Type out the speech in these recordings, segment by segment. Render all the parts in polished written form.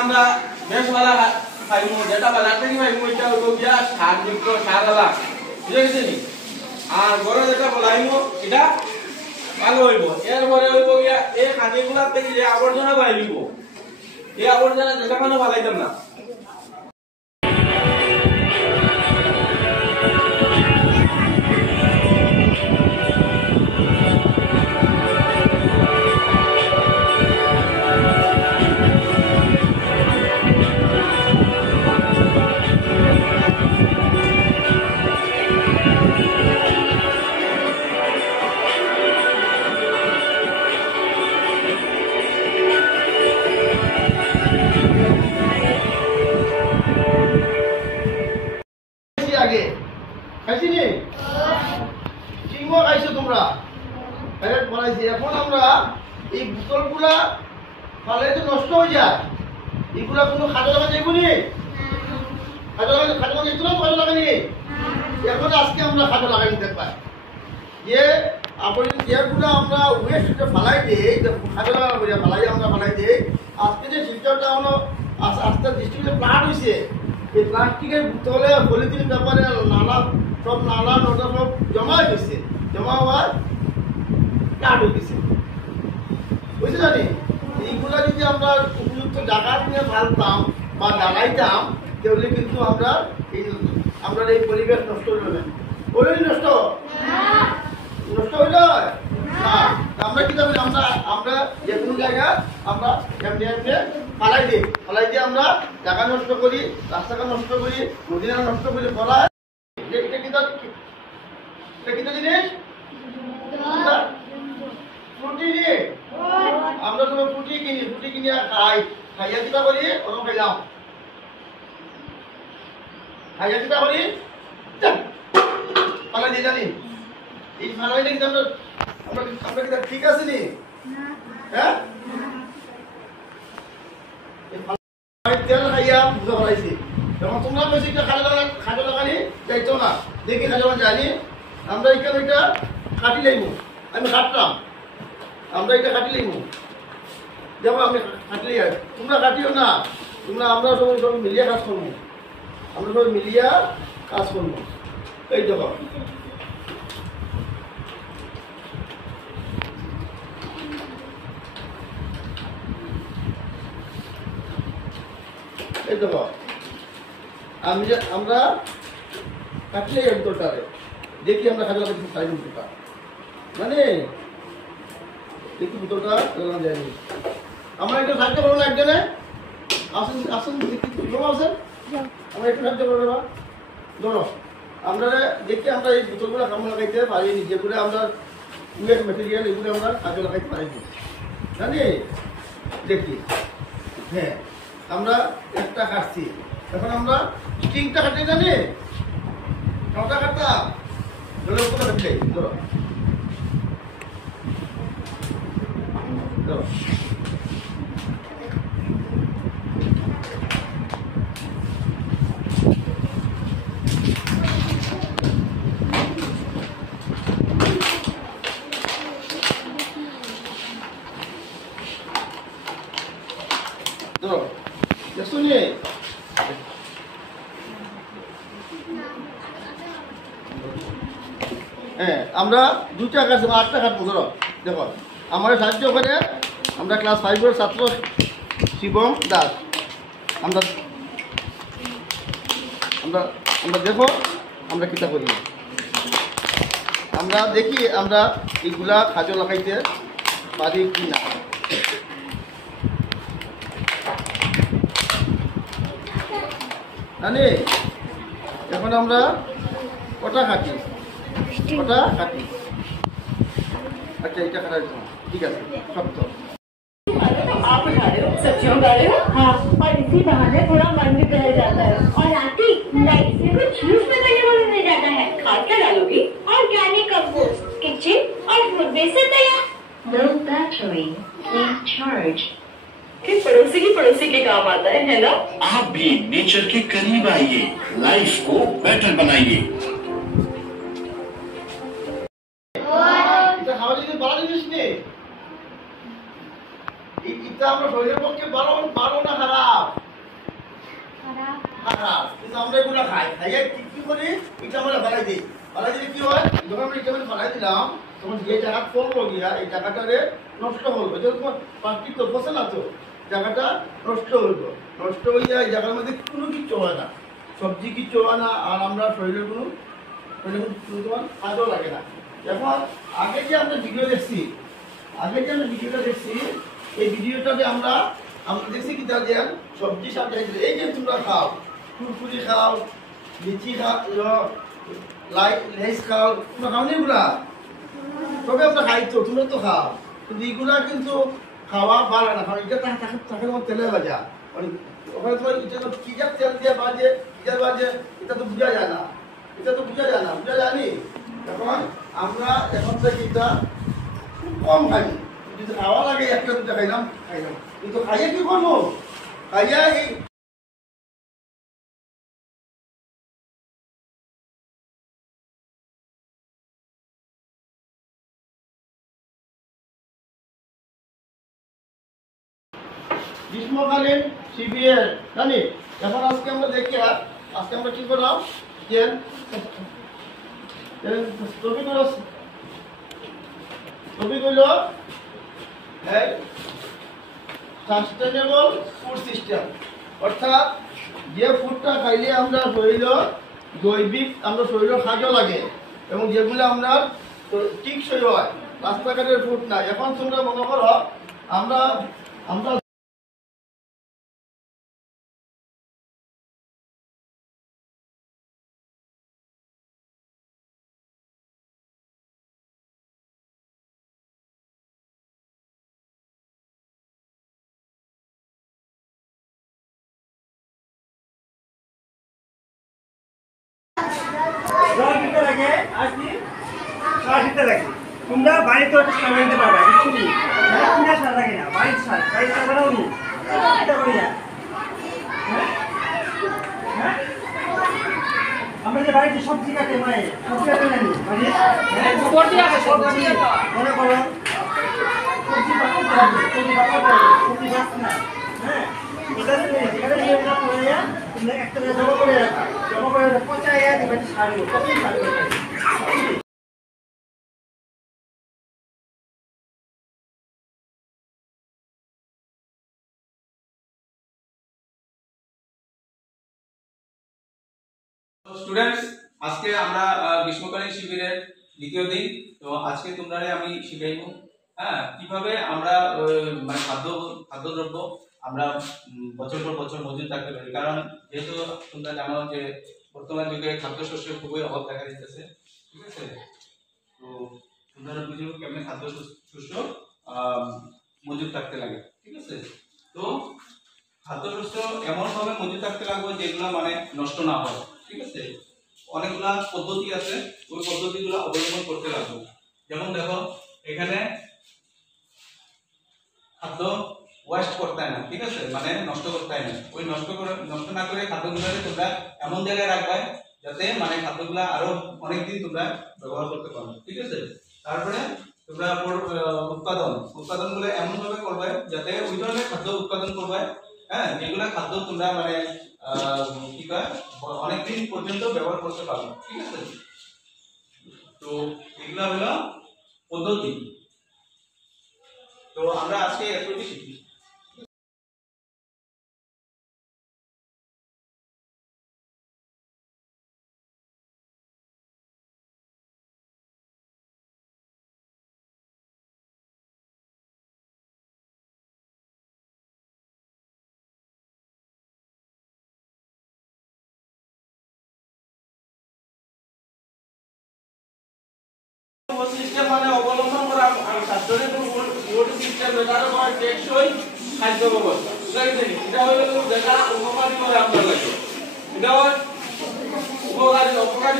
আমরা বেশওয়ালা পাইমু যেটা বাজার থেকে পাইমু এটা হলো গিয়া সারযুক্ত সারওয়ালা বুঝেছি নি আর বড় যেটা বলাইমু এটা ভালো হইব এরপরে হইব গিয়া এই খানিগুলা থেকে যে আবর্জনা বাইলিব এই আবর্জনা যেটা কোনো বালাইতাম না এখন আমরা এই বোতলগুলা ফলে তো নষ্ট হয়ে যায় এগুলা কোনো খাদ্য লাগা যাইব নি খাদ্য লাগা লাগানি এখন আজকে আমরা খাদ্য লাগাই নিতে পারি যে আপনি যেগুলো আমরা ওয়েস্ট ফালাই দিই খাদ্য লাগা করে ফালাই আমরা ফালাই দিই আজকে যে শিল্পটা হলো আস্তে ডিস্ট্রিক্টে প্লান্ট হয়েছে এই প্লাস্টিকের বোতলে পলিথিন ব্যাপারে নালা সব নালা নটা সব জমা হয়েছে জমা হওয়ার কাট হয়ে গেছে বুঝতে জানি এইগুলা যদি আমরা উপযুক্ত জায়গা নিয়ে ফালতাম বা লাগাইতাম তাহলে কিন্তু আমরা এই পরিবেশ নষ্ট হইল না বলি নষ্ট নষ্ট হইল না আমরা কি জানি আমরা যে কোনো জায়গা আমরা এমনি এমনি ফালাই দিয়ে আমরা জায়গা নষ্ট করি রাস্তাঘাট নষ্ট করি নদী নালা নষ্ট করি ফলায় এটা কি জিনিস ফুটি নিয়ে আমরা তো ফুটি কিনি খাইয়া দিবা করি ওরকম খাইলাম খাইয়া দিবা করি ফালাই দিয়ে জানি এই ফালাই নাকি আমরা কি ঠিক আছে নি হ্যাঁ তেল খাইয়া বুঝা ফলাইছি যখন তোমরা বেশি খাজা লাগানি যাইতো না দেখি খাজা জানি আমরা এখানে এটা কাটি লাইব আমি কাটলাম আমরা এটা কাটি লাইব যেমন আমি কাটলি তোমরা কাটিও না আমরা সব মিলিয়ে কাজ করবো আমরা সব মিলিয়া কাজ করবো এই দেখো এই দেখো আমরা কাটলে বোতলটারে দেখি আমরা কাজে লাগাচ্ছি সাইজ বোতলটা মানে দেখি বোতলটা যায়নি আমরা একটু সাহায্য করবো না একজনে আসুন দেখি আসেন আমরা একটু সাহায্য করবো না ধরো আমরা দেখি আমরা এই বোতলগুলো কামড় লাগাইতে পারিনি যেগুলো আমরা ওয়েস্ট মেটেরিয়াল এগুলো আমরা কাজে লাগাইতে পারিনি জানি দেখি হ্যাঁ আমরা একটা কাটছি এখন আমরা স্টিংটা কাটতে জানি নটা কাটতাম ধরো কোথা কাটলে ধরো ধরো ধরো শুনিয়ে হ্যাঁ আমরা 2টা কাটছি 8টা কাটবো ধরো দেখো আমার সাহায্য করে আমরা ক্লাস 5-এর ছাত্র শিবম দাস আমরা দেখো আমরা কিতা করি আমরা দেখি আমরা এইগুলা কাজে লাগাইতে পারি কি না জানি এখন আমরা কটা কাটি अच्छा এটা কাটা ঠিক আছে সব তো आप बता रहे हो सब्जियों उगा रहे हो हाँ और इसी बहाने थोड़ा मन भी बहल जाता है और आती लाइफ से कुछ यूज में करने वाला नहीं जाता है खाद क्या डालोगी ऑर्गेनिक कंपोस्ट किचन और फूड वेस्ट से तैयार लो बैटरी प्लीज चार्ज कि पड़ोसी के काम आता है ना आप भी नेचर के करीब आइए लाइफ को बेटर बनाइए এটা আমরা শরীরের পক্ষে ভালো ভালো না খারাপ? খারাপ। কিন্তু আমরা এগুলো খাইয়ে কি করি? এটা আমরা ফেলাই দিই। ফেলাই দিলে কি হয়? যখন আমরা এটা ফেলাই দিলাম তখন যে জায়গা পড়লো গিয়া এই জায়গাটারে নষ্ট হলো। যেমন তোমার প্লাস্টিক তো বসে না তো, জায়গাটা নষ্ট হইলো। নষ্ট হয়ে যায়, এই জায়গার মধ্যে কোনো কিছু হয় না, সবজি কিছু হয় না, আর আমরা শরীরে কোনো তোমার কাজও লাগে না। এখন আগে যে আমরা ভিডিওটা দেখছি, এই ভিডিওটাতে আমরা দেখছি কি যে সবজি সাথে এই যে তোমরা খাও, কুরকুরি খাও, লিচি খাও, লেস খাও, তোমরা খাও নি এগুলা? তবে আমরা খাইতো, তোমরা তো খাও, কিন্তু এগুলা কিন্তু খাওয়া ভালো না। কারণ এটা থাকে তোমার তেলে ভাজা, মানে ওখানে তোমার এটা কি যা তেল দিয়ে বাজে, এটা তো বোঝা যায় না, বোঝা যায়নি। এখন আমরা এখন থেকে এটা খুব কম খাই, যদি খাওয়া লাগে একটা দুটো খাইলাম, কিন্তু খাইয়ে কি করবো? খাইয়া এই গ্রীষ্মকালীন শিবিরের জানি। এখন আজকে আমরা দেখি, আজকে আমরা কি করলাম যে টপিক হইল সাস্টেনেবল ফুড সিস্টেম, অর্থাৎ যে ফুডটা খাইলে আমরা শরীর জৈবিক, আমরা শরীরের কাজও লাগে এবং যেগুলো আমরা টিকসই হয়, রাস্তাঘাটের ফুড না। এখন তোমরা মনে করো আমরা আমরা তোমরা বাড়িতে একটা সার আনতে পারবে, অ্যাকচুয়ালি কিনা সার লাগে না, বাড়ির সার বানাও নি এটা করি না। আমরা যে বাড়িতে সবজি কাটে সবজি কাটে জানি মনে করো সবজি গাছ না, হ্যাঁ এটা তোমরা একটা জমা করে রাখা, পচাইয়া দিবে সার স্টুডেন্টস, আজকে আমরা গ্রীষ্মকালীন শিবিরের দ্বিতীয় দিন। তো আজকে তোমরা আমি শিখাইব কিভাবে আমরা মানে খাদ্যদ্রব্য আমরা বছর পর বছর মজুদ রাখতে পারি। কারণ যেহেতু তোমরা জানো যে বর্তমান যুগে খাদ্যশস্যের খুবই অভাব দেখা দিতেছে, ঠিক আছে? তো তোমরা বুঝবো কেমন খাদ্যশস্য মজুদ রাখতে লাগে, ঠিক আছে? তো খাদ্যশস্য এমন ভাবে মজুদ রাখতে লাগবে যেগুলো মানে নষ্ট না হয়, ঠিক আছে? অনেকগুলা পদ্ধতি আছে, ওই পদ্ধতিগুলো অবলম্বন করতে লাগবে। যেমন দেখো এখানে খাদ্য ওয়েস্ট করতে হয় না, ঠিক আছে? মানে নষ্ট করতে হয় না। ওই নষ্ট না করে খাদ্যগুলো তোমরা এমন জায়গায় রাখবে যাতে মানে খাদ্যগুলা আরো অনেকদিন তোমরা ব্যবহার করতে পারো, ঠিক আছে? তারপরে তোমরা উৎপাদনগুলো এমন ভাবে করবে যাতে ওই ধরনের খাদ্য উৎপাদন করবে, যেগুলা খাদ্য তোমরা মানে কি কয় অনেকদিন পর্যন্ত ব্যবহার করতে পারো, ঠিক আছে? তো এগুলা হলো পদ্ধতি। তো আমরা আজকে এতটুকু শিখি। সিস্টেম মানে অবলম্বন করা খাদ্যের ফুড সিস্টেম এটার উপর টেকসই খাদ্য ব্যবস্থা, এটা হলো যেটা উপকারী হয় আপনার লাগে, এটা উপকারী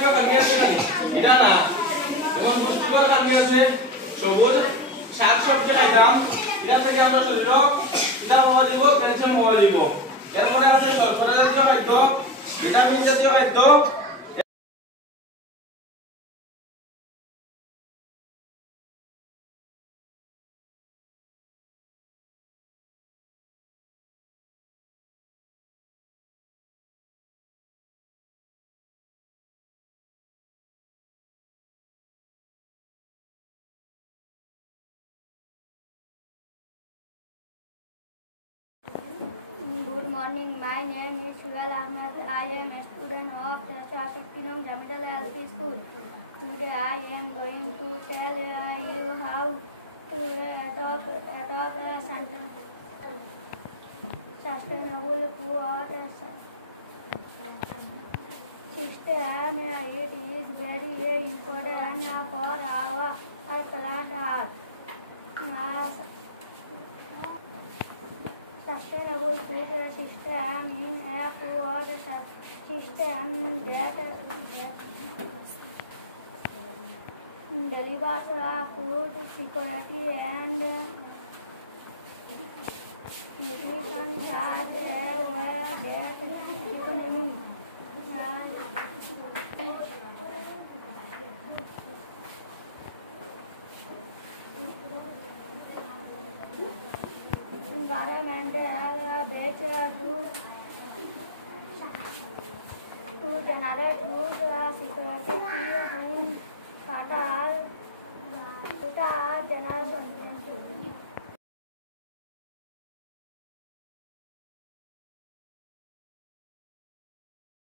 বা কামি আছে নাকি? এটা না, এবং পুষ্টিকর কামি আছে। সবুজ শাক সবজি খাইতাম, এটা থেকে আমরা শরীর এটা পাওয়া দিব, ক্যালসিয়াম পাওয়া দিব। এরপরে আছে শর্করা জাতীয় খাদ্য, ভিটামিন জাতীয় খাদ্য, morning. My name is Shual Ahmed. I am a student of Shashakti Nom Jamidal LP School. Today I am going